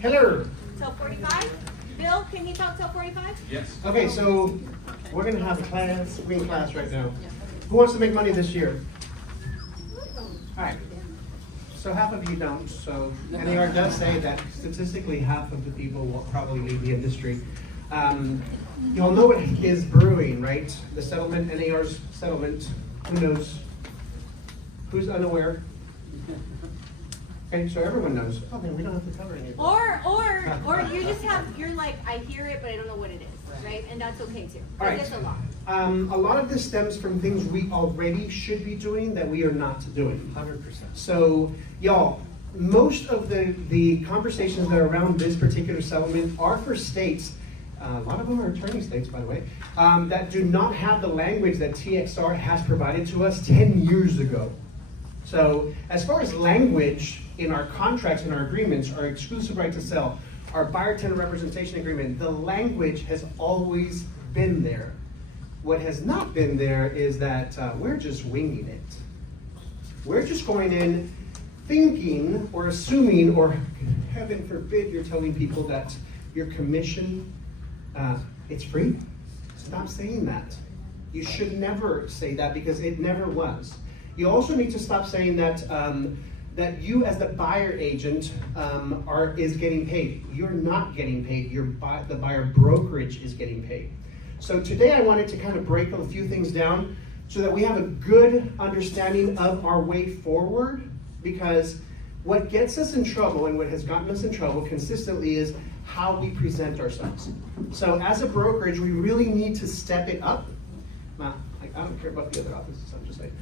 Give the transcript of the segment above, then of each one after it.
Hello. Till 45? Bill, can you talk till 45? Yes. Okay, so we're going to have a class, green class right now. Who wants to make money this year? All right. So half of you don't. So NAR does say that statistically half of the people will probably leave the industry. You all know what is brewing, right? The settlement, NAR's settlement. Who knows? Who's unaware? Okay, so everyone knows. Oh, then we don't have to cover anything. Or you just have, you're like, I hear it, but I don't know what it is, right? And that's okay too. All right. It's a lot. A lot of this stems from things we already should be doing that we are not doing. 100%. So, y'all, most of the conversations that are around this particular settlement are for states, a lot of them are attorney states, by the way, that do not have the language that TXR has provided to us 10 years ago. So, as far as language in our contracts and our agreements, our exclusive right to sell, our buyer-tenant representation agreement, the language has always been there. What has not been there is that we're just winging it. We're just going in thinking or assuming, or heaven forbid, you're telling people that your commission, it's free. Stop saying that. You should never say that because it never was. You also need to stop saying that that you as the buyer agent is getting paid. You're not getting paid. The buyer brokerage is getting paid. So today I wanted to kind of break a few things down so that we have a good understanding of our way forward, because what gets us in trouble and what has gotten us in trouble consistently is how we present ourselves. So as a brokerage, we really need to step it up. Well, I don't care about the other offices, I'm just saying.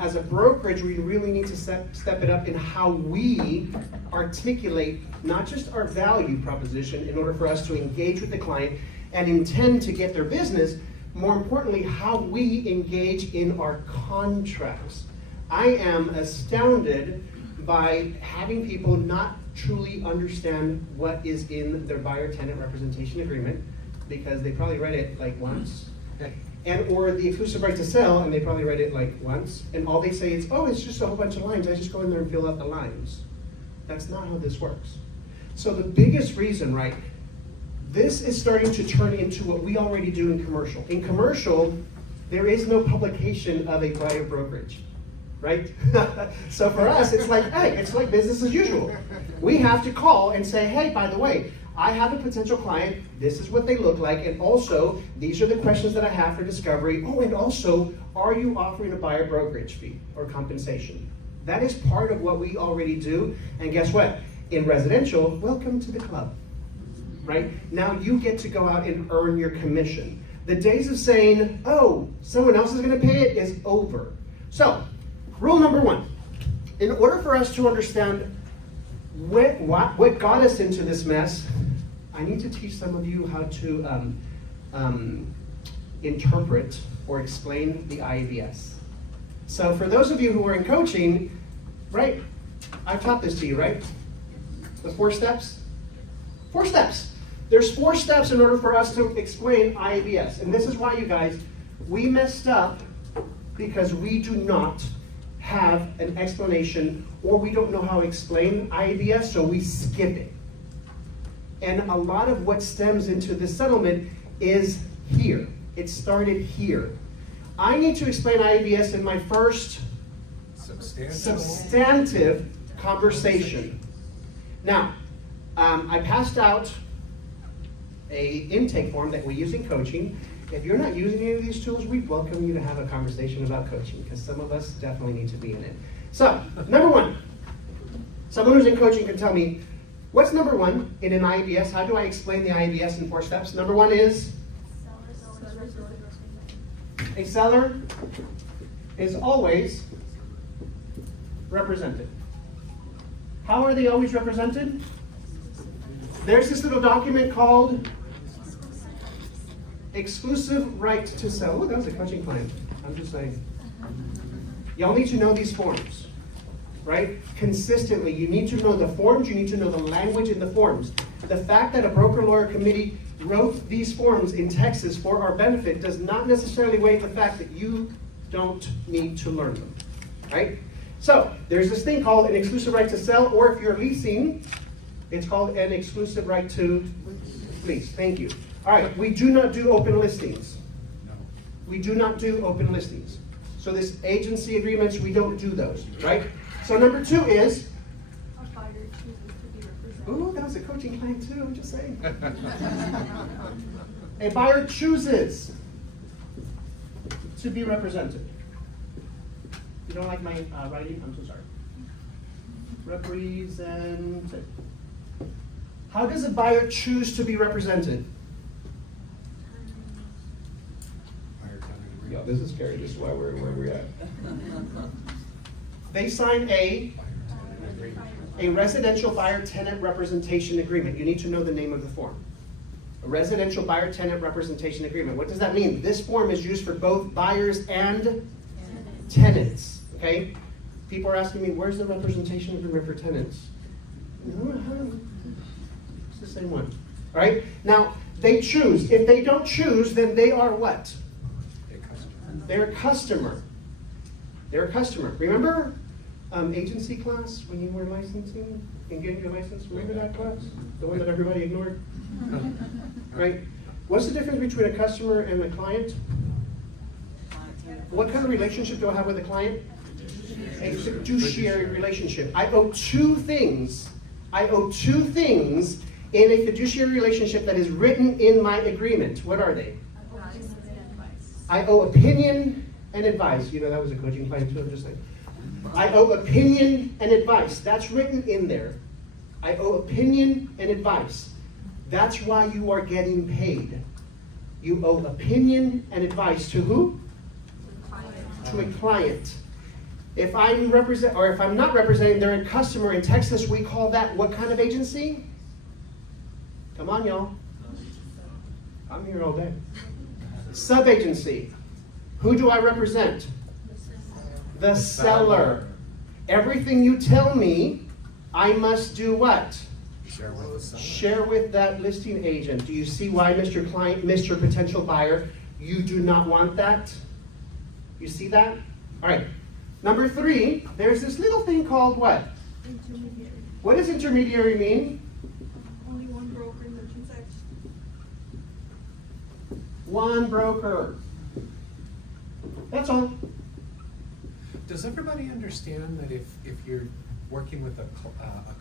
As a brokerage, we really need to step it up in how we articulate not just our value proposition in order for us to engage with the client and intend to get their business, more importantly, how we engage in our contracts. I am astounded by having people not truly understand what is in their buyer-tenant representation agreement, because they probably read it like once, and or the exclusive right to sell, and they probably read it like once, and all they say is, oh, it's just a whole bunch of lines, I just go in there and fill out the lines. That's not how this works. So the biggest reason, right, this is starting to turn into what we already do in commercial. In commercial, there is no publication of a buyer brokerage, right? So for us, it's like, hey, it's like business as usual. We have to call and say, hey, by the way, I have a potential client, this is what they look like, and also, these are the questions that I have for discovery. Oh, and also, are you offering a buyer brokerage fee or compensation? That is part of what we already do, and guess what? In residential, welcome to the club. Right? Now you get to go out and earn your commission. The days of saying, oh, someone else is going to pay it is over. So, rule number one, in order for us to understand what got us into this mess, I need to teach some of you how to interpret or explain the IABS. So for those of you who are in coaching, right, I've taught this to you, right? The 4 steps? 4 steps. There's 4 steps in order for us to explain IABS. And this is why, you guys, we messed up because we do not have an explanation, or we don't know how to explain IABS, so we skip it. And a lot of what stems into this settlement is here. It started here. I need to explain IABS in my first substantive conversation. Now, I passed out a intake form that we use in coaching. If you're not using any of these tools, we welcome you to have a conversation about coaching, because some of us definitely need to be in it. So, number 1, someone who's in coaching can tell me, what's number 1 in an IABS? How do I explain the IABS in 4 steps? Number 1 is? A seller is always represented. How are they always represented? There's this little document called Exclusive Right to Sell. Oh, that was a coaching client. I'm just saying. Y'all need to know these forms, right? Consistently, you need to know the forms, you need to know the language in the forms. The fact that a broker-lawyer committee wrote these forms in Texas for our benefit does not necessarily waive the fact that you don't need to learn them, right? So there's this thing called an exclusive right to sell, or if you're leasing, it's called an exclusive right to lease. Thank you. All right, we do not do open listings. We do not do open listings. So this agency agreements, we don't do those, right? So number 2 is, A buyer chooses to be represented. ooh, that was a coaching client too, I'm just saying. A buyer chooses to be represented. You don't like my writing? I'm so sorry. Represented. How does a buyer choose to be represented? Yeah, this is scary. This is why we're where we're at. They sign a residential buyer-tenant representation agreement. You need to know the name of the form. A residential buyer-tenant representation agreement. What does that mean? This form is used for both buyers and tenants. Okay? People are asking me, where's the representation agreement for tenants? It's the same one. All right? Now, they choose. If they don't choose, then they are what? They're a customer. They're a customer. Remember agency class when you were licensing and getting your license? Remember that class? The one that everybody ignored? Right? What's the difference between a customer and a client? What kind of relationship do I have with a client? A fiduciary relationship. I owe 2 things. I owe 2 things in a fiduciary relationship that is written in my agreement. What are they? I owe opinion and advice. You know, that was a coaching client too, I'm just saying. I owe opinion and advice. That's written in there. I owe opinion and advice. That's why you are getting paid. You owe opinion and advice to who? To a client. If I'm not representing, they're a customer. In Texas, we call that what kind of agency? Come on, y'all. I'm here all day. Sub-agency. Who do I represent? The seller. Everything you tell me, I must do what? Share with that listing agent. Do you see why, Mr. Client, Mr. Potential Buyer, you do not want that? You see that? All right. Number 3, there's this little thing called what? Intermediary. What does intermediary mean? Only one broker in the transaction. One broker. That's all. Does everybody understand that if you're working with a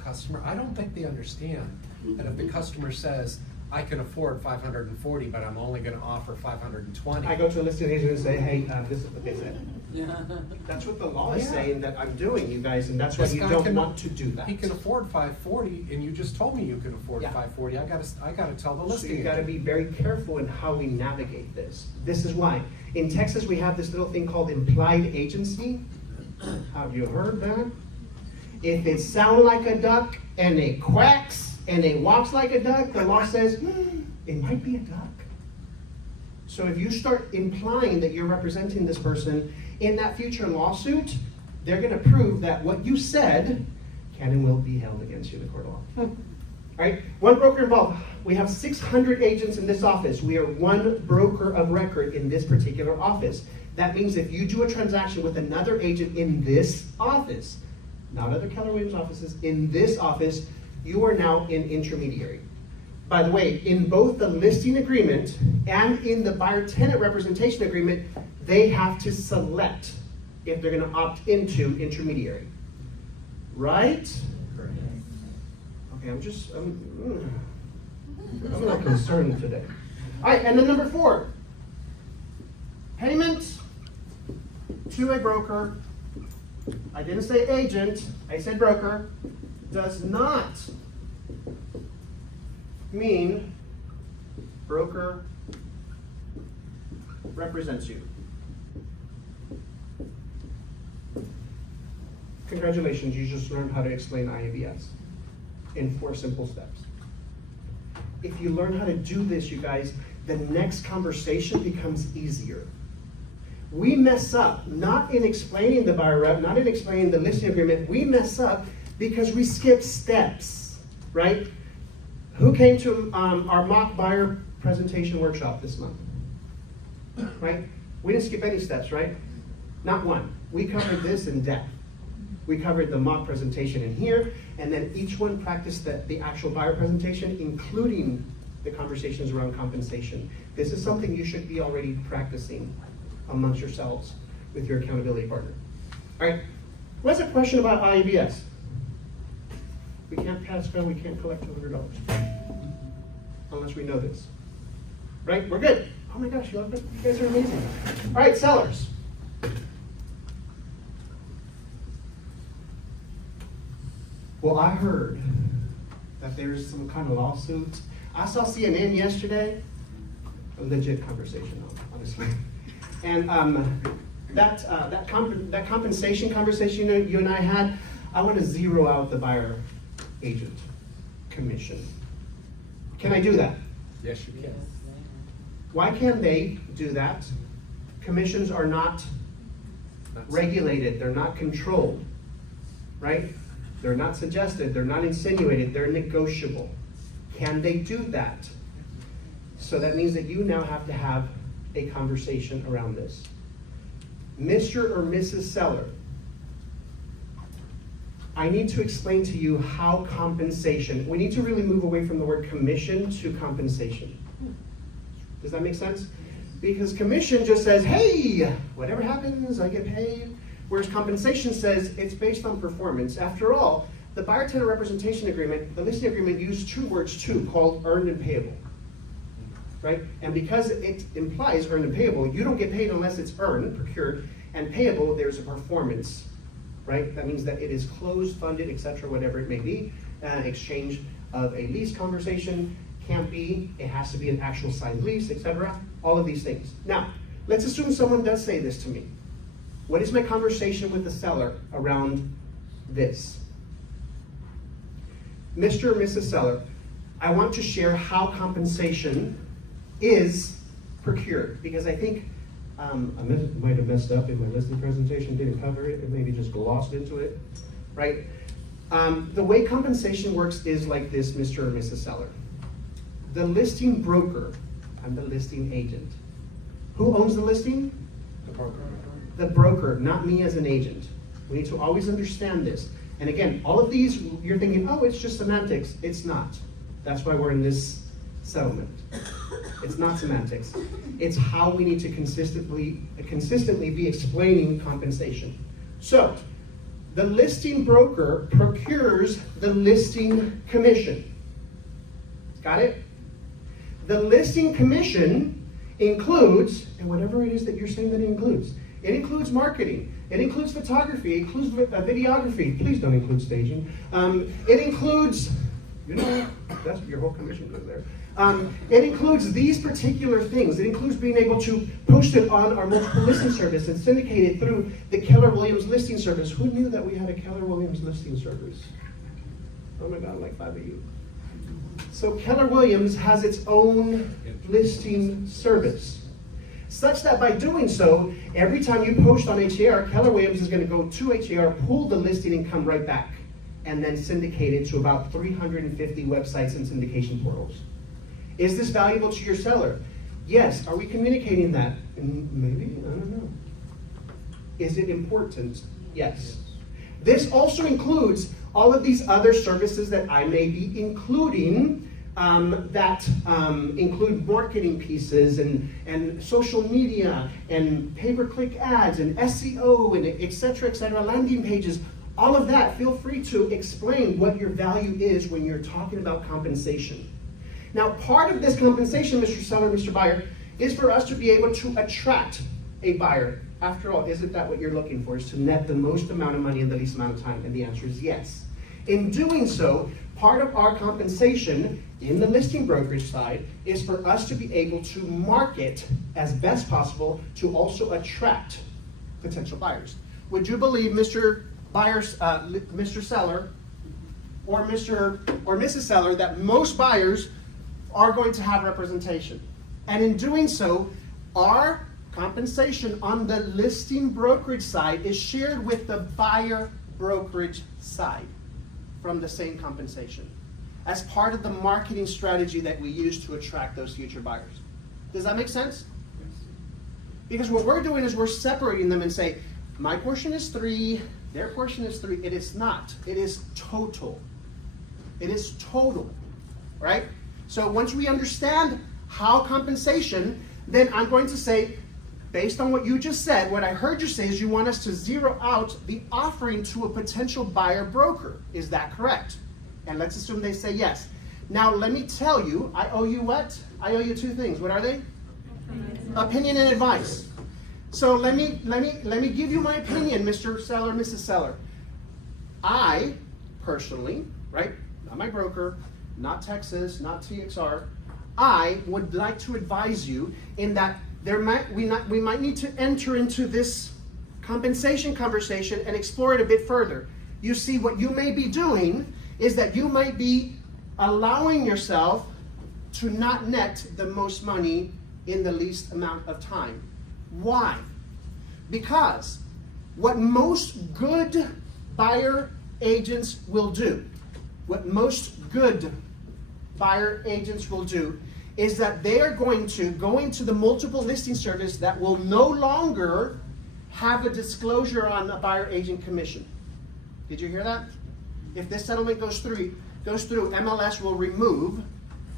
customer, I don't think they understand that if the customer says, I can afford 540, but I'm only going to offer 520. I go to a listing agent and say, hey, this is what they said. That's what the law is saying that I'm doing, you guys, and that's why This you guy don't want to do that. He can afford 540, and you just told me you can afford Yeah. 540. I gotta tell the So listing you got to agent. be very careful in how we navigate this. This is why. In Texas, we have this little thing called implied agency. Have you heard that? If it sounds like a duck and it quacks and it walks like a duck, the law says, it might be a duck. So if you start implying that you're representing this person in that future lawsuit, they're going to prove that what you said can and will be held against you in the court of law. All right, one broker involved. We have 600 agents in this office. We are one broker of record in this particular office. That means if you do a transaction with another agent in this office, not other Keller Williams offices, in this office, you are now an intermediary. By the way, in both the listing agreement and in the buyer-tenant representation agreement, they have to select if they're going to opt into intermediary. Right? Correct. Okay, I'm a little concerned today. All right, and then number 4. Payment to a broker, I didn't say agent, I said broker, does not mean broker represents you. Congratulations, you just learned how to explain IABS in 4 simple steps. If you learn how to do this, you guys, the next conversation becomes easier. We mess up, not in explaining the buyer rep, not in explaining the listing agreement, we mess up because we skip steps, right? Who came to our mock buyer presentation workshop this month? Right? We didn't skip any steps, right? Not one. We covered this in depth. We covered the mock presentation in here, and then each one practiced the actual buyer presentation, including the conversations around compensation. This is something you should be already practicing amongst yourselves with your accountability partner. All right, what's a question about IABS? We can't pass go, we can't collect $200 unless we know this. Right, we're good. Oh my gosh, you guys are amazing. All right, sellers. Well, I heard that there's some kind of lawsuit. I saw CNN yesterday. A legit conversation, honestly. And that compensation conversation you and I had, I want to zero out the buyer agent commission. Can I do that? Yes, you can. Why can they do that? Commissions are not regulated, they're not controlled, right? They're not suggested, they're not insinuated, they're negotiable. Can they do that? So that means that you now have to have a conversation around this. Mr. or Mrs. Seller, I need to explain to you how compensation, we need to really move away from the word commission to compensation. Does that make sense? Because commission just says, hey, whatever happens, I get paid. Whereas compensation says it's based on performance. After all, the buyer-tenant representation agreement, the listing agreement used two words too, called earned and payable. Right? And because it implies earned and payable, you don't get paid unless it's earned, procured, and payable, there's a performance. Right? That means that it is closed, funded, etc., whatever it may be. Exchange of a lease conversation can't be, it has to be an actual signed lease, etc. All of these things. Now, let's assume someone does say this to me. What is my conversation with the seller around this? Mr. or Mrs. Seller, I want to share how compensation is procured, because I think I might have messed up in my listing presentation, didn't cover it, and maybe just glossed into it, right? The way compensation works is like this, Mr. or Mrs. Seller. The listing broker, I'm the listing agent. Who owns the listing? The broker. The broker, not me as an agent. We need to always understand this. And again, all of these, you're thinking, oh, it's just semantics. It's not. That's why we're in this settlement. It's not semantics. It's how we need to consistently be explaining compensation. So, the listing broker procures the listing commission. Got it? The listing commission includes, and whatever it is that you're saying that it includes marketing, it includes photography, it includes videography, please don't include staging, it includes, that's your whole commission goes there. It includes these particular things. It includes being able to post it on our multiple listing service and syndicate it through the Keller Williams listing service. Who knew that we had a Keller Williams listing service? Oh my God, like 5 of you. So Keller Williams has its own listing service, such that by doing so, every time you post on HAR, Keller Williams is going to go to HAR, pull the listing and come right back, and then syndicate it to about 350 websites and syndication portals. Is this valuable to your seller? Yes. Are we communicating that? Maybe, I don't know. Is it important? Yes. This also includes all of these other services that I may be including that include marketing pieces and social media and pay-per-click ads and SEO and et cetera, landing pages. All of that, feel free to explain what your value is when you're talking about compensation. Now, part of this compensation, Mr. Seller, Mr. Buyer, is for us to be able to attract a buyer. After all, isn't that what you're looking for, is to net the most amount of money in the least amount of time? And the answer is yes. In doing so, part of our compensation in the listing brokerage side is for us to be able to market as best possible to also attract potential buyers. Would you believe, Mr. Buyers, Mr. Seller, or Mr. or Mrs. Seller, that most buyers are going to have representation? And in doing so, our compensation on the listing brokerage side is shared with the buyer brokerage side from the same compensation as part of the marketing strategy that we use to attract those future buyers. Does that make sense? Yes. Because what we're doing is we're separating them and say, my portion is 3, Their portion is 3. It is not. It is total. It is total, right? So once we understand how compensation, then I'm going to say, based on what you just said, what I heard you say is you want us to zero out the offering to a potential buyer broker. Is that correct? And let's assume they say yes. Now let me tell you, I owe you what? I owe you 2 things. What are they? Opinion and advice. So let me give you my opinion, Mr. Seller, Mrs. Seller. I personally, right, not my broker, not Texas, not TXR, I would like to advise you in that we might need to enter into this compensation conversation and explore it a bit further. You see, what you may be doing is that you might be allowing yourself to not net the most money in the least amount of time. Why? Because what most good buyer agents will do, is that they are going to go into the multiple listing service that will no longer have a disclosure on a buyer agent commission. Did you hear that? If this settlement goes through, MLS will remove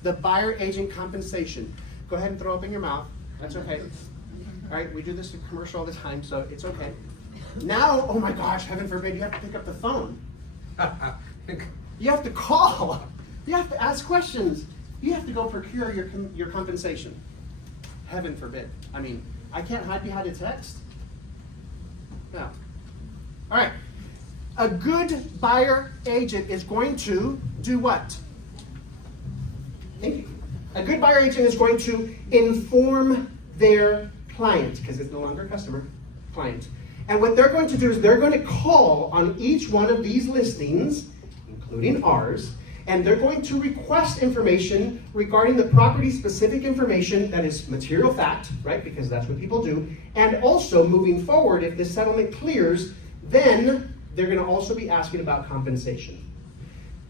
the buyer agent compensation. Go ahead and throw up in your mouth. That's okay. All right, we do this in commercial all the time, so it's okay. Now, oh my gosh, heaven forbid, you have to pick up the phone. You have to call. You have to ask questions. You have to go procure your compensation. Heaven forbid. I mean, I can't hide behind a text. No. All right. A good buyer agent is going to do what? Thank you. A good buyer agent is going to inform their client, because it's no longer a customer, client. And what they're going to do is they're going to call on each one of these listings, including ours, and they're going to request information regarding the property-specific information that is material fact, right, because that's what people do, and also moving forward, if this settlement clears, then they're going to also be asking about compensation.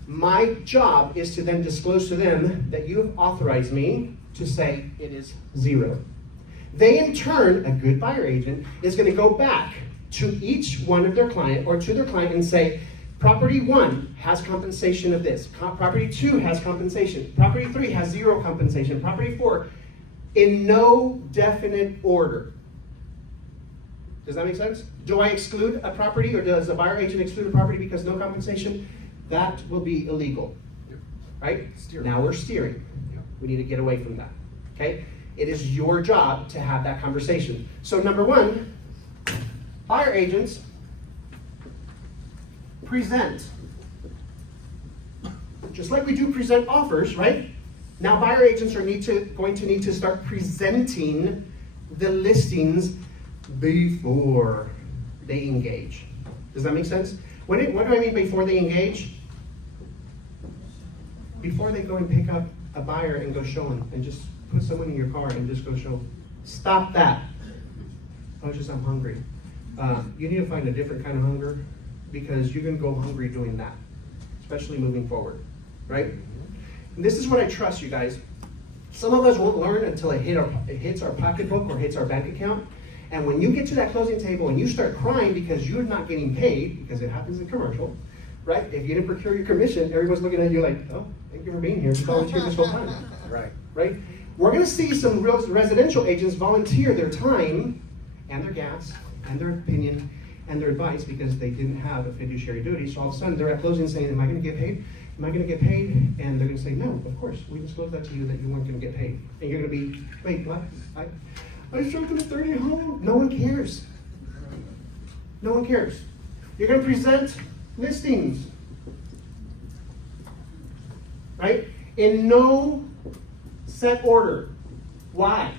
My job is to then disclose to them that you have authorized me to say it is 0. They, in turn, a good buyer agent, is going to go back to each one of their client or to their client and say, property 1 has compensation of this. Property 2 has compensation. Property 3 has 0 compensation. Property 4, in no definite order. Does that make sense? Do I exclude a property, or does a buyer agent exclude a property because no compensation? That will be illegal, right? Steering. Now we're steering. Yep. We need to get away from that, okay? It is your job to have that conversation. So number 1, buyer agents present. Just like we do present offers, right? Now buyer agents are going to need to start presenting the listings before they engage. Does that make sense? What do I mean before they engage? Before they go and pick up a buyer and go show them, and just put someone in your car and just go show. Stop that. Oh, it's just I'm hungry. You need to find a different kind of hunger, because you're going to go hungry doing that, especially moving forward, right? And this is what I trust, you guys. Some of us won't learn until it hits our pocketbook or hits our bank account. And when you get to that closing table and you start crying because you're not getting paid, because it happens in commercial, right? If you didn't procure your commission, everyone's looking at you like, oh, thank you for being here. You volunteered this whole time. Right? We're going to see some real residential agents volunteer their time and their gas and their opinion and their advice because they didn't have a fiduciary duty. So all of a sudden they're at closing saying, am I going to get paid? Am I going to get paid? And they're going to say, no, of course. We disclosed that to you that you weren't going to get paid. And you're going to be, wait, what? I struck to the 30 home. No one cares. No one cares. You're going to present listings, right? In no set order. Why?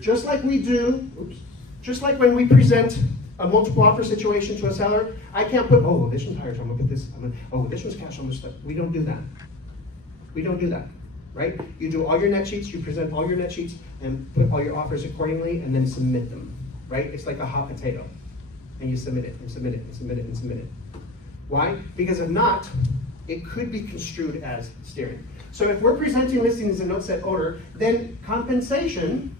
Just like we do, just like when we present a multiple offer situation to a seller, I can't put, oh, this one's higher, so I'm gonna put this, oh, this one's cash, I'm gonna start. We don't do that. We don't do that, right? You do all your net sheets, you present all your net sheets, and put all your offers accordingly, and then submit them, right? It's like a hot potato. And you submit it, and submit it, and submit it, and submit it. Why? Because if not, it could be construed as steering. So if we're presenting listings in no set order, then compensation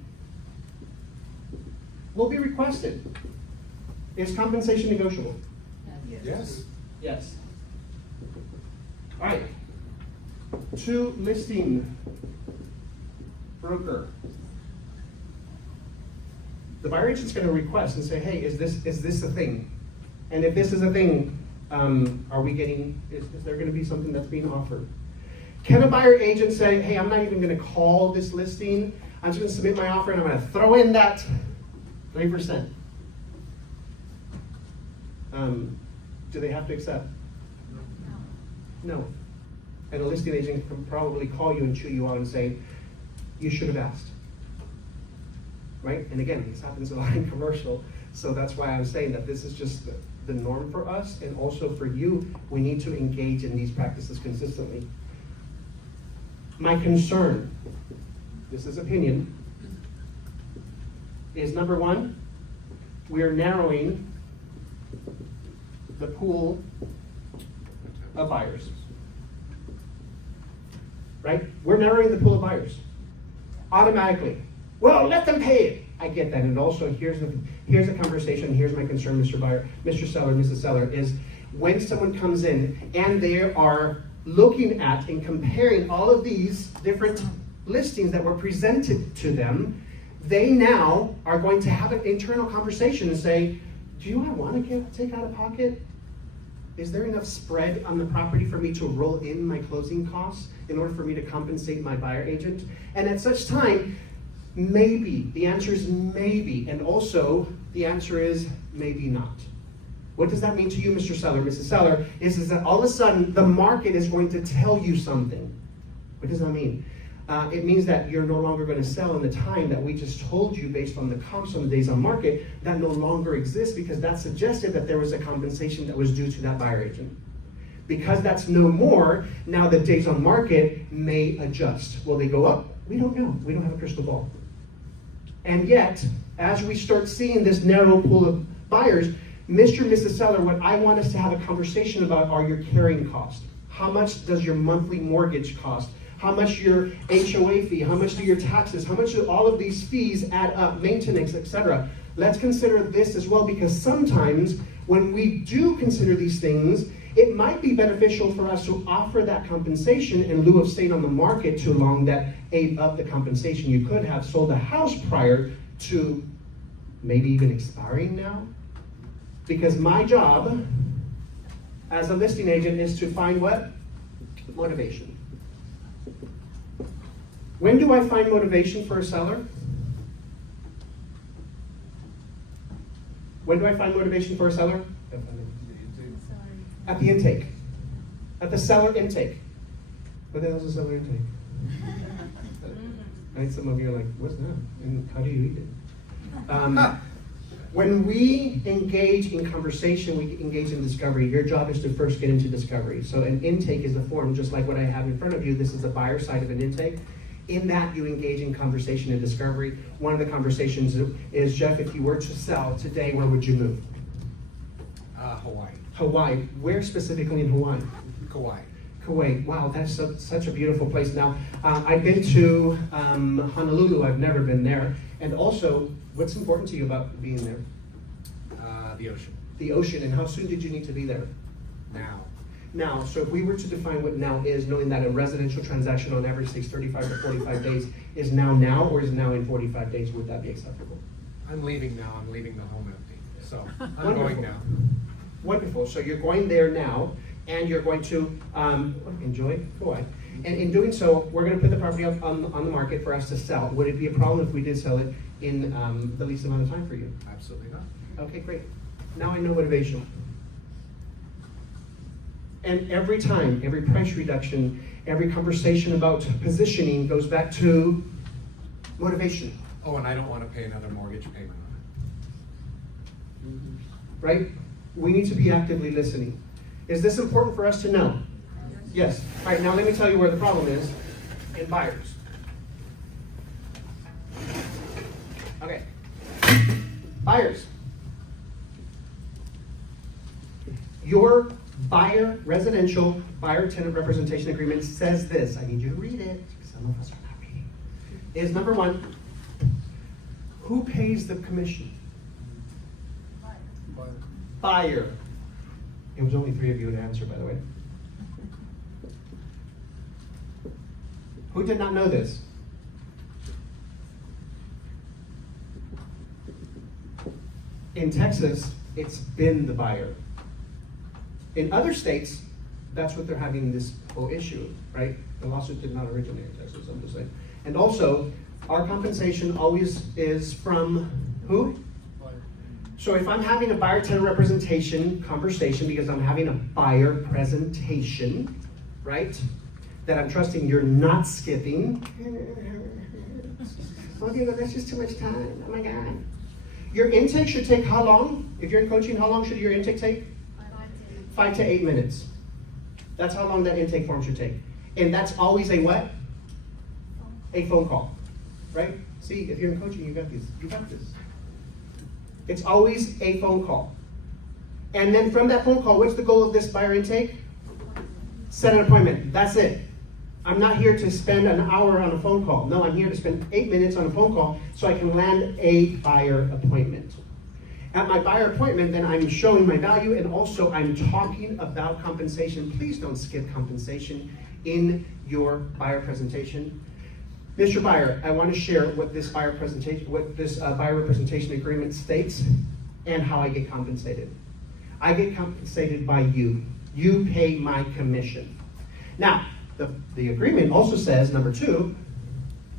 will be requested. Is compensation negotiable? Yes. Yes. All right. To listing broker. The buyer agent's going to request and say, hey, is this a thing? And if this is a thing, is there going to be something that's being offered? Can a buyer agent say, hey, I'm not even going to call this listing, I'm just going to submit my offer and I'm going to throw in that 3%? Do they have to accept? No. And a listing agent can probably call you and chew you out and say, you should have asked. Right? And again, this happens a lot in commercial, so that's why I'm saying that this is just the norm for us, and also for you, we need to engage in these practices consistently. My concern, this is opinion, is number one, we are narrowing the pool of buyers. Right? We're narrowing the pool of buyers. Automatically. Well, let them pay it. I get that. And also, here's the conversation, here's my concern, Mr. Buyer, Mr. Seller, Mrs. Seller, is when someone comes in and they are looking at and comparing all of these different listings that were presented to them, they now are going to have an internal conversation and say, do I want to take out of pocket? Is there enough spread on the property for me to roll in my closing costs in order for me to compensate my buyer agent? And at such time, maybe, the answer is maybe, and also the answer is maybe not. What does that mean to you, Mr. Seller, Mrs. Seller? Is that all of a sudden the market is going to tell you something. What does that mean? It means that you're no longer going to sell in the time that we just told you based on the comps on the days on market that no longer exists, because that suggested that there was a compensation that was due to that buyer agent. Because that's no more, now the days on market may adjust. Will they go up? We don't know. We don't have a crystal ball. And yet, as we start seeing this narrow pool of buyers, Mr. and Mrs. Seller, what I want us to have a conversation about are your carrying costs. How much does your monthly mortgage cost? How much your HOA fee? How much do your taxes? How much do all of these fees add up? Maintenance, etc. Let's consider this as well, because sometimes when we do consider these things, it might be beneficial for us to offer that compensation in lieu of staying on the market too long that ate up the compensation. You could have sold a house prior to maybe even expiring now. Because my job as a listing agent is to find what? Motivation. When do I find motivation for a seller? When do I find motivation for a seller? At the intake. At the seller intake. What the hell is a seller intake? Right? Some of you are like, what's that? And how do you eat it? When we engage in conversation, we engage in discovery. Your job is to first get into discovery. So an intake is a form, just like what I have in front of you. This is the buyer side of an intake. In that, you engage in conversation and discovery. One of the conversations is, Jeff, if you were to sell today, where would you move? Hawaii. Hawaii. Where specifically in Hawaii? Kauai. Kuwait. Wow, that's such a beautiful place. Now, I've been to Honolulu. I've never been there. And also, what's important to you about being there? The ocean. The ocean. And how soon did you need to be there? Now. Now, so if we were to define what now is, knowing that a residential transaction on average takes 35 to 45 days, is now, or is now in 45 days, would that be acceptable? I'm leaving now. I'm leaving the home empty. So I'm Wonderful. going now. Wonderful. So you're going there now, and you're going to enjoy Kauai. And in doing so, we're going to put the property up on the market for us to sell. Would it be a problem if we did sell it in the least amount of time for you? Absolutely not. Okay, great. Now I know motivation. And every time, every price reduction, every conversation about positioning goes back to motivation. Oh, and I don't want to pay another mortgage payment on Right? We need to be actively listening. Is this important for us to know? Yes. All right, now let me tell you where the problem is in buyers. Okay. Buyers. Your buyer, residential buyer-tenant representation agreement says this. I need you to read it, because some of us are not reading. Is number one, who pays the commission? it. buyer. It was only 3 of you to answer, by the way. Who did not know this? In Texas, it's been the buyer. In other states, that's what they're having this whole issue, right? The lawsuit did not originate in Texas, I'm just saying. And also, our compensation always is from who? So if I'm having a buyer-tenant representation conversation because I'm having a buyer presentation, right? That I'm trusting you're not skipping. Oh, Diego, that's just too much time. Oh my God. Your intake should take how long? If you're in coaching, how long should your intake take? 5 to 8 minutes. That's how long that intake form should take. And that's always a what? A phone call, right? See, if you're in coaching, you got this. You got this. It's always a phone call. And then from that phone call, what's the goal of this buyer intake? Set an appointment. That's it. I'm not here to spend an hour on a phone call. No, I'm here to spend 8 minutes on a phone call so I can land a buyer appointment. At my buyer appointment, then I'm showing my value and also I'm talking about compensation. Please don't skip compensation in your buyer presentation. Mr. Buyer, I want to share what this buyer representation agreement states and how I get compensated. I get compensated by you. You pay my commission. Now, the agreement also says, number 2,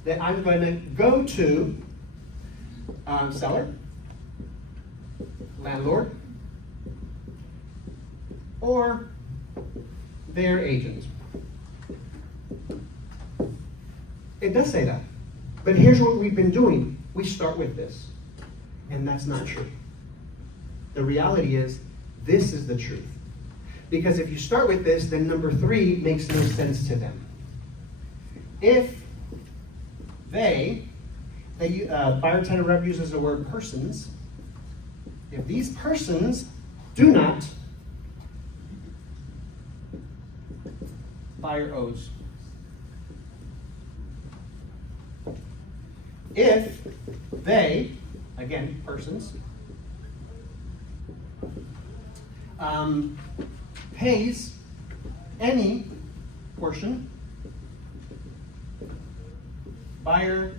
that I'm going to go to seller, landlord, or their agent. It does say that. But here's what we've been doing. We start with this. And that's not true. The reality is, this is the truth. Because if you start with this, then number 3 makes no sense to them. If buyer-tenant rep uses the word persons, if these persons do not, buyer owes. If they, again, persons, pays any portion, buyer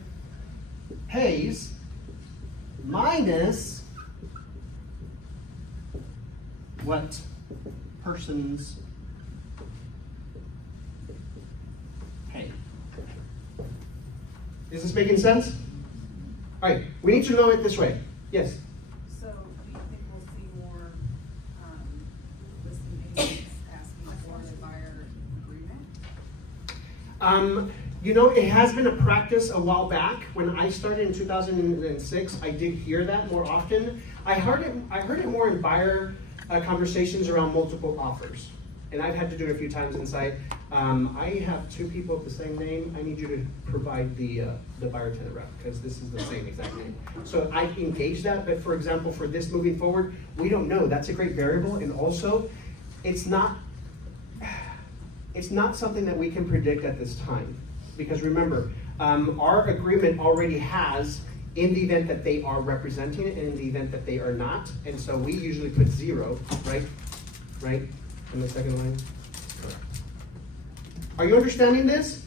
pays minus what persons pay. Is this making sense? All right, we need to know it this way. Yes? So do you think we'll see more listing agents asking for the buyer agreement? It has been a practice a while back. When I started in 2006, I did hear that more often. I heard it more in buyer conversations around multiple offers. And I've had to do it a few times inside. I have 2 people with the same name. I need you to provide the buyer-tenant rep because this is the same exact name. So I engage that, but for example, for this moving forward, we don't know. That's a great variable, and also, it's not something that we can predict at this time. Because remember, our agreement already has in the event that they are representing it and in the event that they are not. And so we usually put 0, right? Right? In the second line? Correct. Are you understanding this?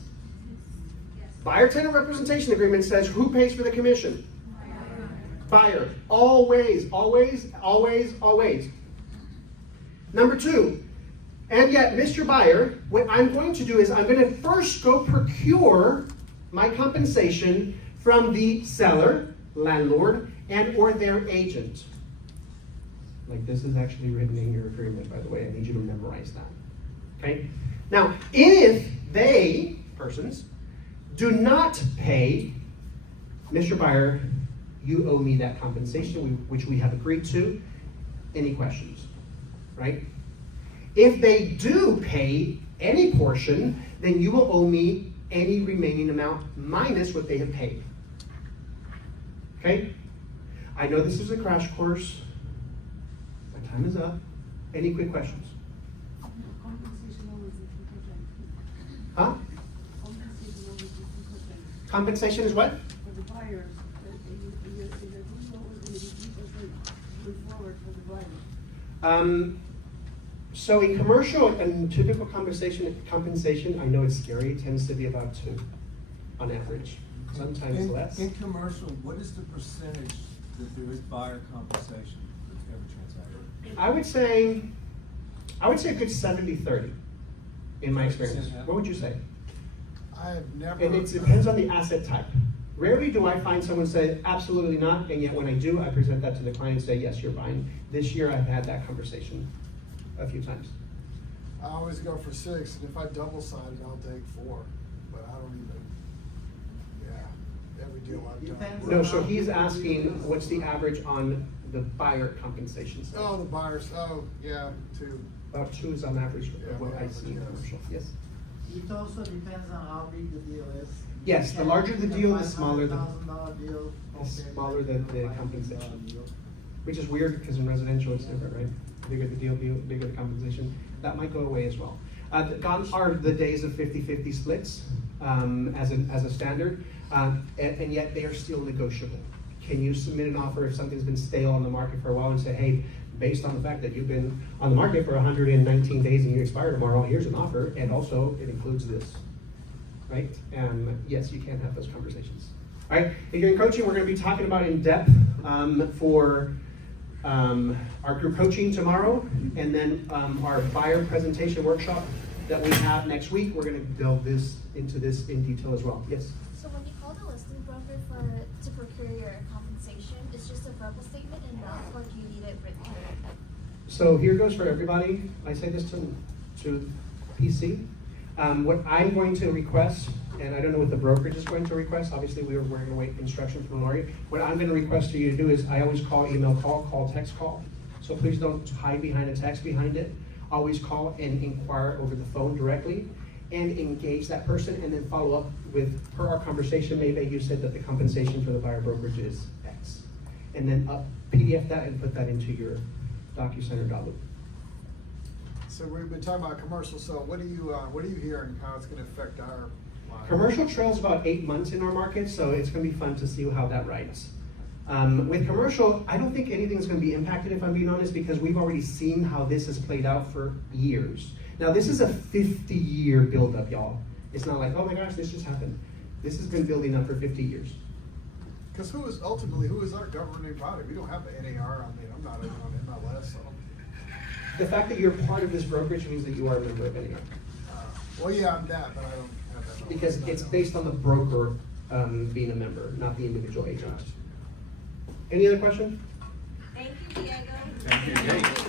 Yes. Buyer-tenant representation agreement says who pays for the commission? Buyer. Always, always, always, always. Number 2, and yet, Mr. Buyer, what I'm going to do is I'm going to first go procure my compensation from the seller, landlord, and or their agent. Like this is actually written in your agreement, by the way. I need you to memorize that. Okay? Now, if they, persons, do not pay, Mr. Buyer, you owe me that compensation, which we have agreed to. Any questions? Right? If they do pay any portion, then you will owe me any remaining amount minus what they have paid. Okay? I know this is a crash course. My time is up. Any quick questions? Compensation always is 50%. Huh? Compensation always is 50%. Compensation is what? For the buyer, the always going to be 50% going forward for the buyer. So in commercial, and typical compensation, I know it's scary, tends to be about 2 on average, sometimes In- less. In commercial, what is the percentage that there is buyer compensation for every transaction? I would say a good 70-30 in my experience. What would you say? I have never. And it depends on the asset type. Rarely do I find someone say, absolutely not, and yet when I do, I present that to the client and say, yes, you're buying. This year, I've had that conversation a few times. I always go for 6, and if I double sided, I'll take 4, but I don't even, yeah, every deal I've done. Depends No, so he's asking, what's the average on the buyer compensation side? Oh, the buyers, yeah, 2. About 2 is on average of what I see in commercial, yes. It also depends on how big the deal is. Yes, the larger the deal, the smaller the- $500,000 deal. The compared smaller to the $500,000 compensation. deal. Which is weird, because in residential, it's different, right? Bigger the deal, bigger the compensation. That might go away as well. Gone are the days of 50-50 splits, as a standard, and yet they are still negotiable. Can you submit an offer if something's been stale on the market for a while and say, hey, based on the fact that you've been on the market for 119 days and you expire tomorrow, here's an offer, and also it includes this, right? Yes, you can have those conversations. All right, if you're in coaching, we're gonna be talking about in depth for our group coaching tomorrow, and then our buyer presentation workshop that we have next week. We're gonna delve into this in detail as well. Yes? So when you call the listing broker to procure your compensation, it's just a verbal statement and not like you need it written. So here goes for everybody. I say this to PC. What I'm going to request, and I don't know what the brokerage is going to request, obviously we're going to wait instruction from Lori. What I'm going to request for you to do is, I always call, email call, text call. So please don't hide behind a text behind it. Always call and inquire over the phone directly and engage that person, and then follow up with, per our conversation, maybe you said that the compensation for the buyer brokerage is X. And then PDF that and put that into your DocuSign or Download. So we've been talking about commercial, so what are you hearing, how it's gonna affect our lives? Commercial trails about 8 months in our market, so it's gonna be fun to see how that rides. With commercial, I don't think anything's gonna be impacted, if I'm being honest, because we've already seen how this has played out for years. Now, this is a 50-year buildup, y'all. It's not like, oh my gosh, this just happened. This has been building up for 50 years. Because who is our governing body? We don't have the NAR, I'm not even on MLS, so. The fact that you're part of this brokerage means that you are a member of NAR. Well, yeah, I'm that, but I don't have that. Because it's based on the broker being a member, not the individual agent. Any other question? Thank you, Diego. Thank you.